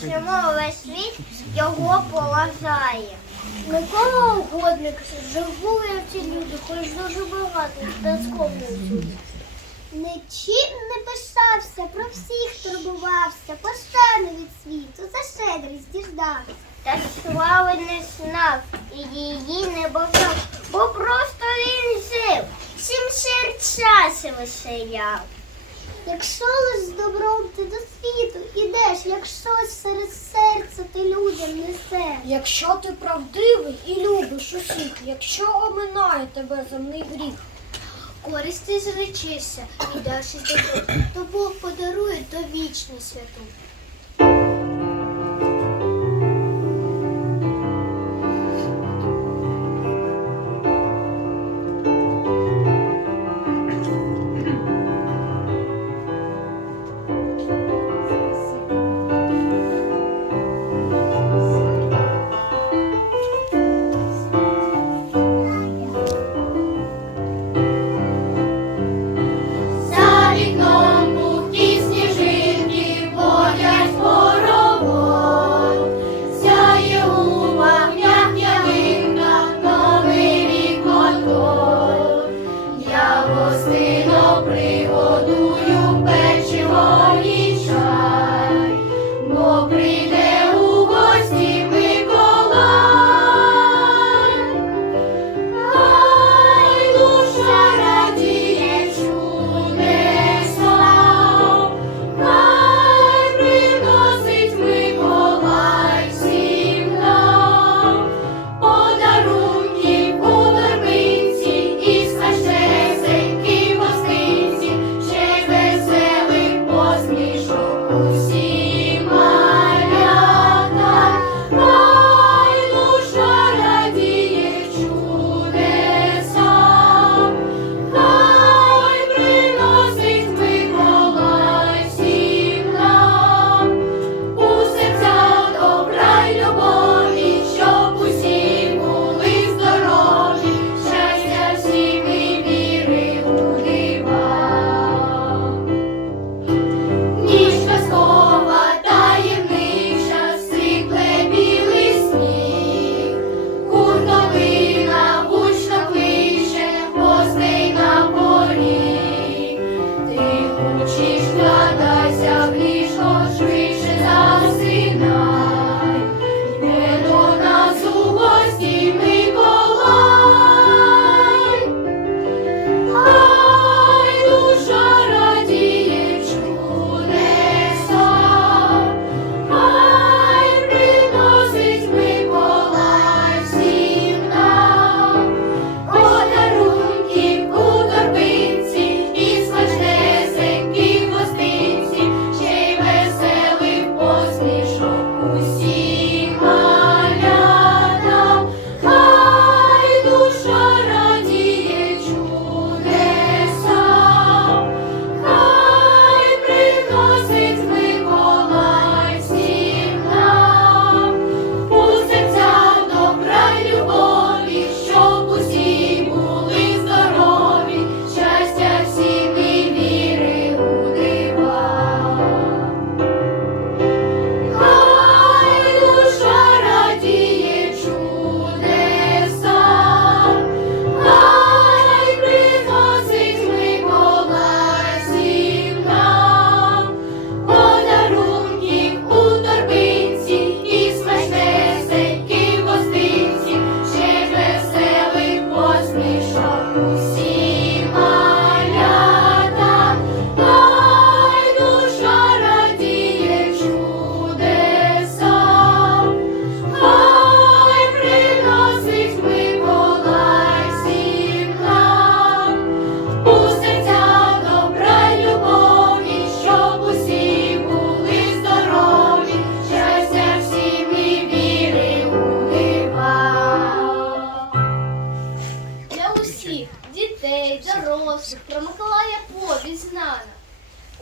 чому весь світ його поважає. Микола угодник живу ці люди, хоч дуже багато та скоплюють. Нічим не пишався, про всіх турбувався, пошану від світу, за щедрість діждався. Та слави не знав і її не бажав, бо просто він жив, всім серця лише яв. Якщо з добром ти до світу ідеш, якщо серед серця ти людям несеш. Якщо ти правдивий і любиш усіх, якщо оминає тебе земний гріх, користі зречешся і дашся добро, то Бог подарує довічну святу.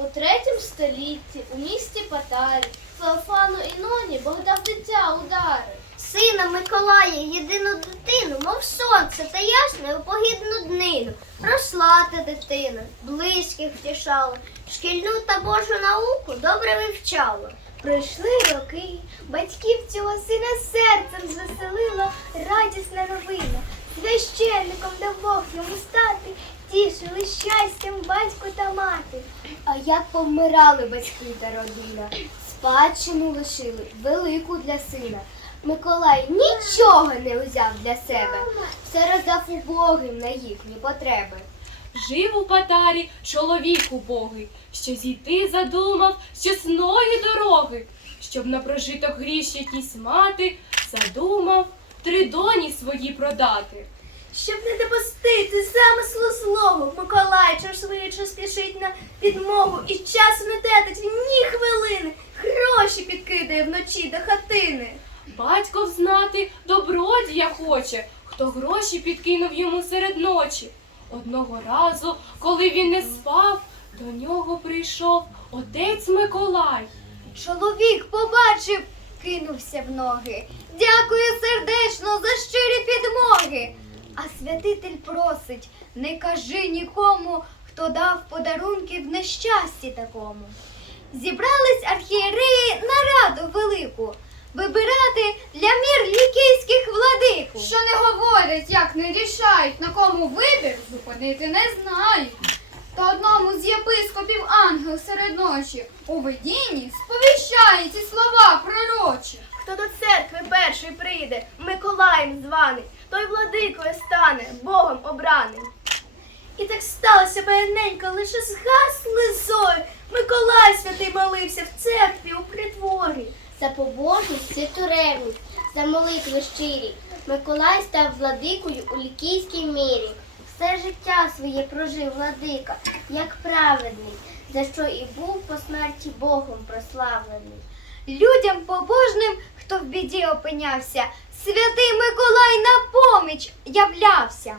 У третьому столітті у місті Патарі Феофану і ноні Бог дитя удари. Сина Миколая, єдину дитину, мов сонце та ясне у погідну днину. Росла та дитина, близьких втішала, шкільну та божу науку добре вивчала. Пройшли роки, батьків цього сина серцем звеселила радісна новина. Священником дав Бог йому стати тішили щастям батько та мати. А як повмирали батьки та родина, спадщину лишили велику для сина. Миколай нічого не узяв для себе, все роздав убогим на їхні потреби. Жив у патарі чоловік убогий, що зійти задумав з чесної дороги, щоб на прожиток гріш якісь мати, задумав три доні свої продати. Щоб не допустити замислу злого, Миколай швидше спішить на підмогу і часу не тратить ні хвилини, гроші підкидає вночі до хатини. Батько взнати добродія хоче, хто гроші підкинув йому серед ночі. Одного разу, коли він не спав, до нього прийшов отець Миколай. Чоловік побачив, кинувся в ноги. Дякую сердечно за щирі підмоги. А святитель просить, не кажи нікому, хто дав подарунки в нещасті такому. Зібрались архієреї на раду велику, вибирати для мір лікійських владику. Що не говорять, як не рішають, на кому вибір зупинити не знають. Та одному з єпископів ангел серед ночі у видінні сповіщає ці слова пророчі. Хто до церкви перший прийде, Миколаєм званий, той владикою стане, Богом обраним. І так сталося баяненько, лише згасли зої. Миколай святий молився в церкві у притворі. За побожність святоревність, за молитви щирі. Миколай став владикою у лікійській мірі. Все життя своє прожив владика, як праведний, за що і був по смерті Богом прославлений. Людям побожним, хто в біді опинявся, святий Миколай на поміч являвся.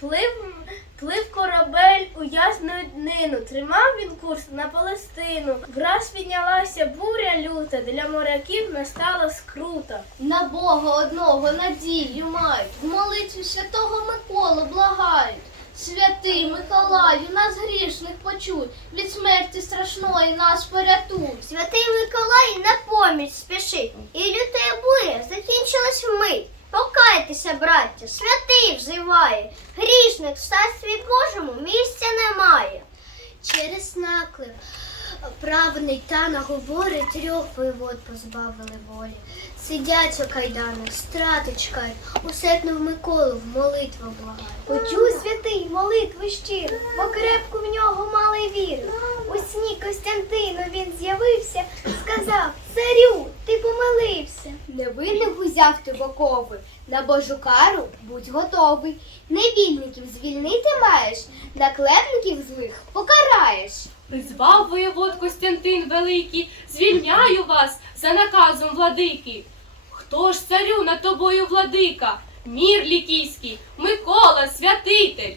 Плив, плив корабель у ясну днину, тримав він курс на Палестину. Враз піднялася буря люта, для моряків настала скрута. На Бога одного надію мають, в молитві святого Миколу благають. Святий Миколаю, нас грішних почуй, від смерті страшної нас порятуй. Святий Миколай на поміч спішить, і люта буря закінчилась вмить. Покайтеся, браття, святий взиває, грішник в царстві Божому місця немає. Через наклеп правний та наговорить трьох воєвод позбавили волі. Сидять у кайданах, страти чекають, усердно в Миколу в молитву благають. Почув святий молитву щиру, бо крепку в нього мали віру. У сні Костянтину він з'явився, сказав: Царю, ти помилився. Невинних узяв ти в окови, на Божу кару будь готовий. Невільників звільнити маєш, наклепників злих покараєш. Призвав воєвод Костянтин Великий, звільняю вас за наказом владики. Хто ж царю над тобою владика? Мір лікійський, Микола, святитель.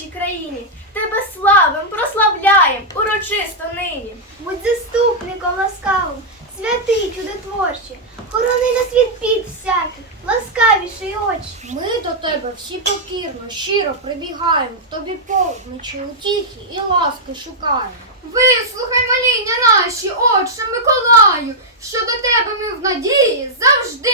Нашій країні. Тебе славим, прославляєм урочисто нині. Будь заступником ласкавим, святий чудотворче, хорони на світ під всяких, ласкавіші очі. Ми до тебе всі покірно, щиро прибігаємо, в тобі помічі, утіхи і ласки шукаємо. Вислухай моління наші, отче Миколаю, що до тебе ми в надії завжди